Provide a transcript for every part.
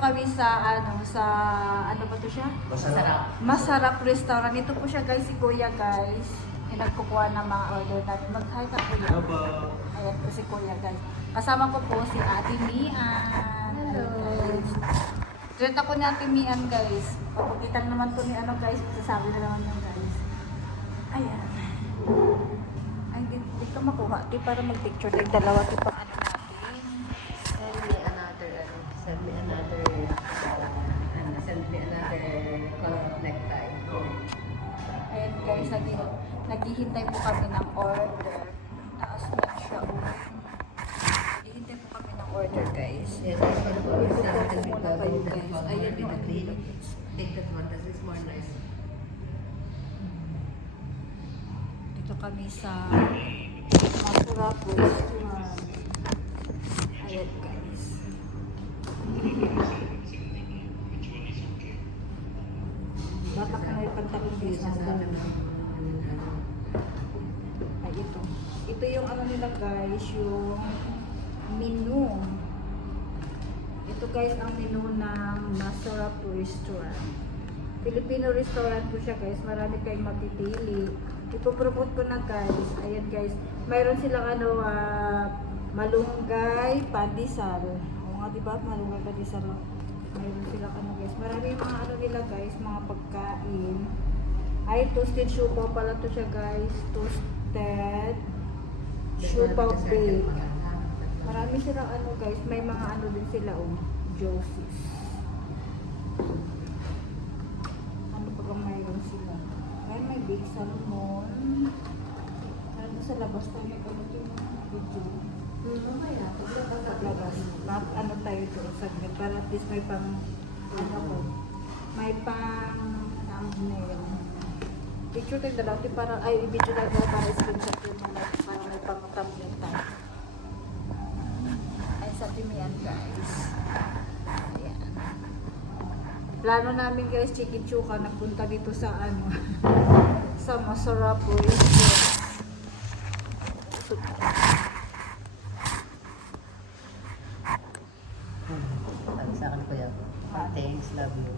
kami sa ano ba to siya? Masarap restaurant. Ito po siya guys, si Kuya guys. Yung nagkukuha ng mga order natin. Mag-hi ka Kuya. Ayan po si Kuya guys. Kasama ko po si Ate Mian. Hello. Treat ako ni Ate Mian guys. Papakitan naman to ni ano guys. Sasabi na naman yung guys. Ayan. Ay, di ka makuha. Di para mag-picture. Dalawa di pang ano natin. Send me another necktie. Ayan guys, naghihintay po kami ng order. Taas na siya. Naghihintay po kami ng order guys. Yes, this one po is Ito po muna kayo guys. Ayan po ang clean. Take that one, this is more nice. Dito kami sa Masarap Restaurant. Ayan guys. Baka ka may pantalon guys na ay ito. Ito yung ano nila guys, yung menu. Ito guys ang menu ng Masarap Restaurant. Filipino restaurant po siya guys. Marami kayong mapipili. Ipopromote ko na guys. Ayan guys. Mayroon silang malunggay, pandesal. O nga diba? Malunggay, pandesal. Mayroon silang guys. Marami mga nila guys. Mga pagkain. Ay, toasted siupaw pala to siya guys. Toasted siupaw bake. Marami silang guys. May mga din sila Josie's. Mayroon sila. Ay, may big salmon. Ano sa labas tayo may gamot yung video. Mamaya, Paglabas. Ano tayo doon sa gawin. Para at least may pang may pang thumbnail. Picture tayo dalaw. Para, ay, video tayo para screenshot yun. Para may pang thumbnail tayo. Ay, sa timian guys. Plano namin guys, chicken chuka, nagpunta dito sa sa Masarap Restaurant. Sabi sa akin kuya, thanks, love you.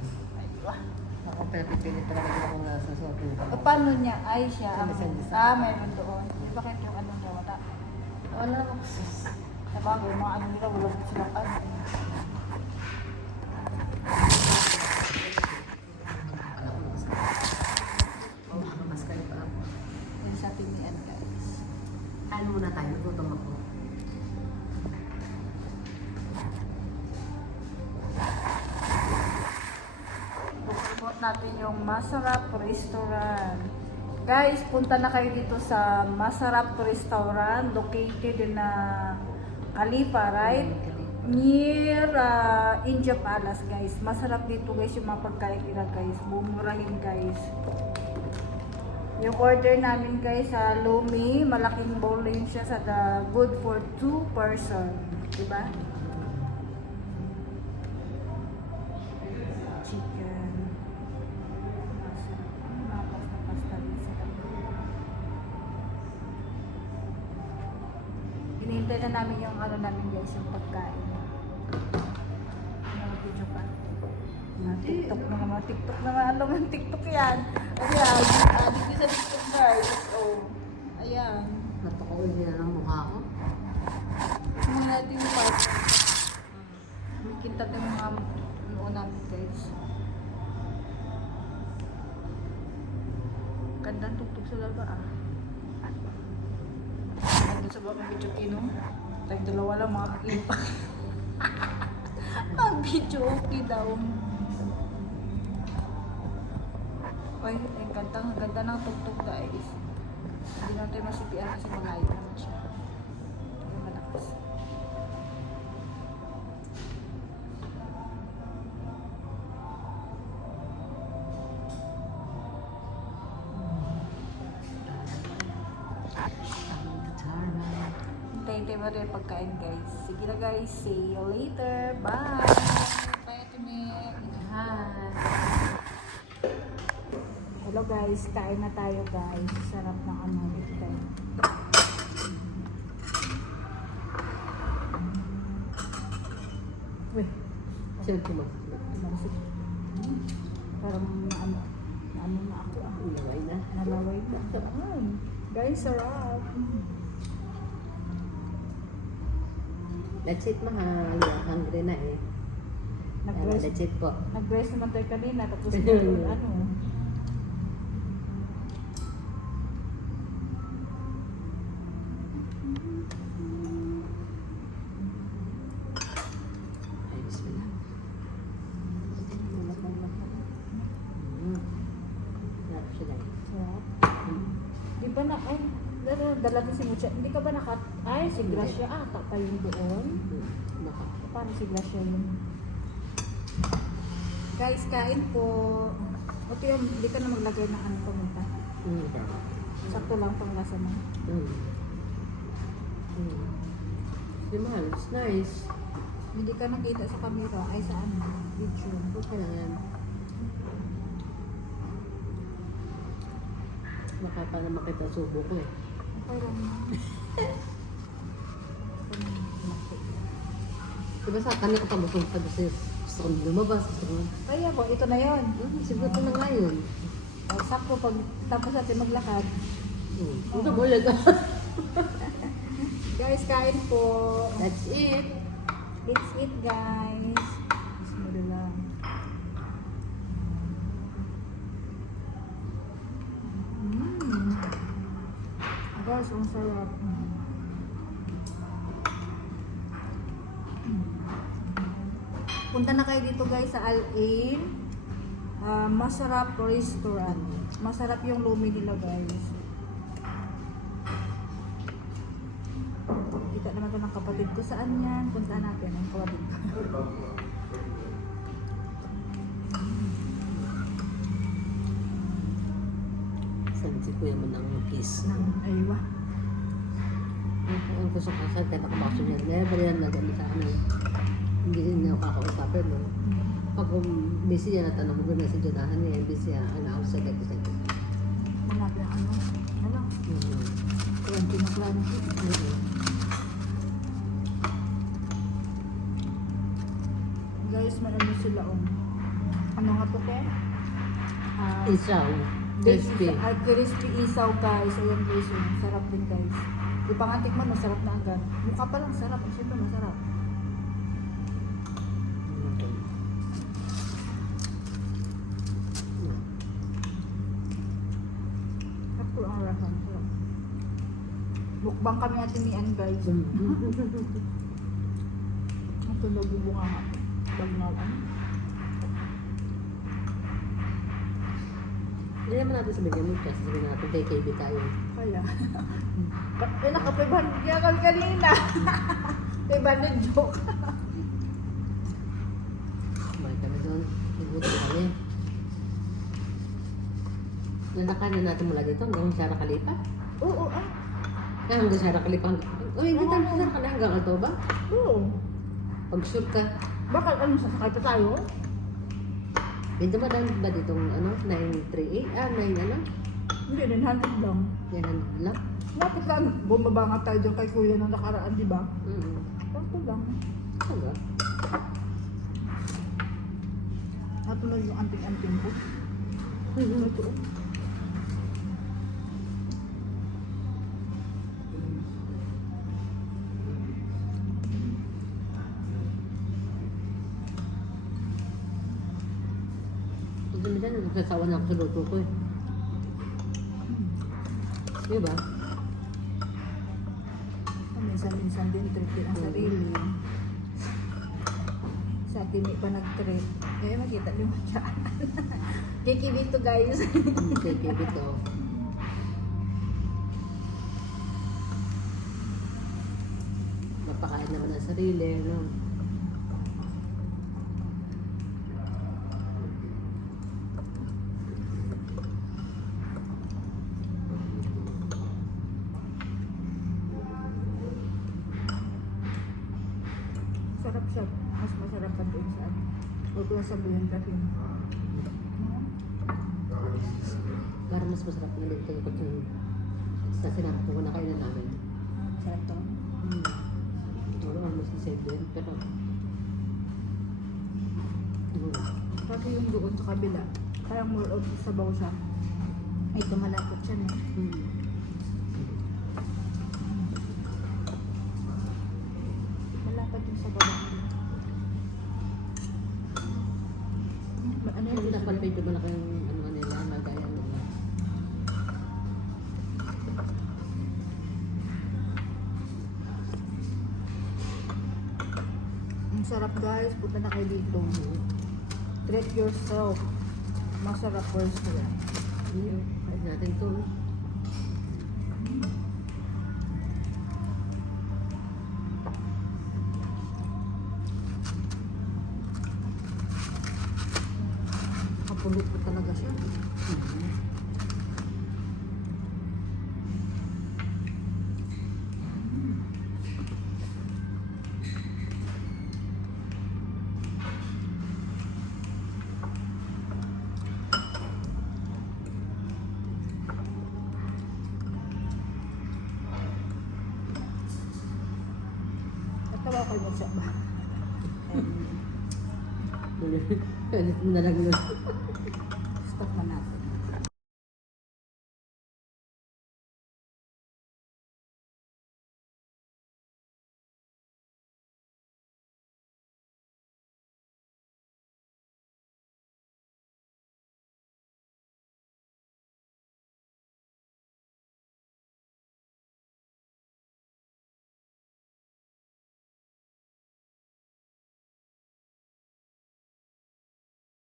Ako pinapipilit talaga din akong nasusuot. Paano niya? Ay siya. Send-send. Mayroon doon. Bakit yung niya wala? Wala ako. Nabago, yung mga nila, wala silang Kain muna tayo, gutom ako. Promote natin yung Masarap Restaurant. Guys, punta na kayo dito sa Masarap Restaurant, located in Khalifa, right? Near India Palace, guys. Masarap dito guys yung mga pagkain nila guys. Bumurahin guys. Yung order namin guys sa Lumi, malaking bowl yun siya sa good for 2 person. Diba? Chicken. Mapas na pasta din sila. Hinihintay na namin yung namin guys, yung pagkain. Yung video pa. TikTok na naman. TikTok naman. Ano man TikTok yan? Ayan. Dito sa TikTok guys. Ayan. Napaka-oil nila ng mukha ko. Tingnan natin yung part. Kintat yung mga noon namin guys. Gandang tugtog sa laba Ano sa baka video kino? Tayong dalawa lang mga impact. Ang video okay daw. Ay, ganda ng tugtog guys. Hindi natin masipian kasi malayo naman siya. Ay, malakas. Hintay mo rin pagkain guys. Sige na guys, see you later. Bye! Bye Timmy! Hi! Hello guys, kain na tayo guys. Sarap ng dito. Uy, Siyempre mo. Tumalsik. Parang ano na ako. Laway na. Nalaway na. Ay, guys, sarap. That's it, mahal. Hungry na eh. Nag-rest. That's it po. Nag-rest naman tayo kanina. Tapos ano. Ay, bismillah. Sarap siya dahil. Sarap. Di ba na, ay, dala din si Mucha. Hindi ka ba ay, si Gracia ata pa yun doon. Naka. Paano si Gracia yun? Guys, kain po. Okay, hindi ka na maglagay ng ano pamunta. Sakto lang pang lasa mo. Di mahal, it's nice. Hindi ka nakita sa camera, ay sa ano, video. Okay lang yan. Baka para makita subo ko eh. Okay lang na. Diba sa kanya ko pamusong pa kasi gusto kong lumabas. Gusto kong... Kaya po, ito na yun. Siguro ko na nga yun. Sakto pag tapos natin maglakad. Ito mo lang. Guys, kain po. That's it. Let's eat, guys. Bismillah. Guys, ang sarap. Punta na kayo dito guys sa Al-Ain. Masarap restaurant. Masarap yung lumi nila guys. Kita naman ito ng kapatid ko. Saan yan? Punta natin ang kapatid ko. Sabi si kuya mo ng kiss. Nang aywa. Ang gusto ko sa kaya nakabakso niya. Never yan nagano sa ano. Hindi niya kakausapin mo. Pag busy yan at ano mo na sa Jonahan niya, busy yan. Ano ako sa dito. Hanapin ang ano. Ano? Kranti na kranti. Guys, ano sila ano nga to ke? Isaw. Crispy. Crispy isaw guys. Ayan guys, sarap din guys. Di pa nga tikman, masarap na agad. Mukha pa lang sarap. Siyempre masarap. Sakto ang rahan. Mukbang kami natin ni Ann guys. Ang tunog yung bunga nga. Bagnawan. Hindi naman natin sabihin mo kasi sabihin natin kay KB tayo. Kaya. Eh, naka-500 yan kanina. 500 joke. Kumain kami doon. Nagutom kami. Nanakanan natin mula dito hanggang Sara Kalipa. Oo, Kaya hanggang Sara Kalipa. Oh, hindi tayo sa Sara Kalipa hanggang Alto ba? Oo. Pag-sure ka. Bakit ano, sasakay pa tayo? Dito ba dahil ba ditong ano, 938? 9 ano? Hindi, 900 lang. Yan ang lang? Lapit lang. Bumaba nga tayo dyan kay kuya nung nakaraan, di ba? Sakto lang. Ano? Natuloy yung anting-anting ko. Ito. Minsan nagsasawa na ako sa luto ko eh. Di ba? Minsan din trip din ang sarili. Sa atin pa nag-trip. Eh, makita niyo mo siya. Kiki dito guys. Kay KB to. Mapakain naman ang sarili, no? Sarap siya. Mas masarap pa doon sa ano. Huwag ko sabihin kasi. Para mas masarap na dito yung kung sa sinabi ko na kainan namin. Sarap to. Oo, almost the same din. Pero Kasi yung doon sa kabila, parang more of sabaw siya. May tumalapot siya na. Malapot yung sabaw. Ano Kung yun? dapat medyo malaki yung ano nila, magaya nila. Ang sarap guys, punta na kayo dito. Treat yourself. Masarap restaurant. Kahit natin ito. Kapulot po talaga siya. Natawa ko yun siya ba? Ulit mo na lang nun.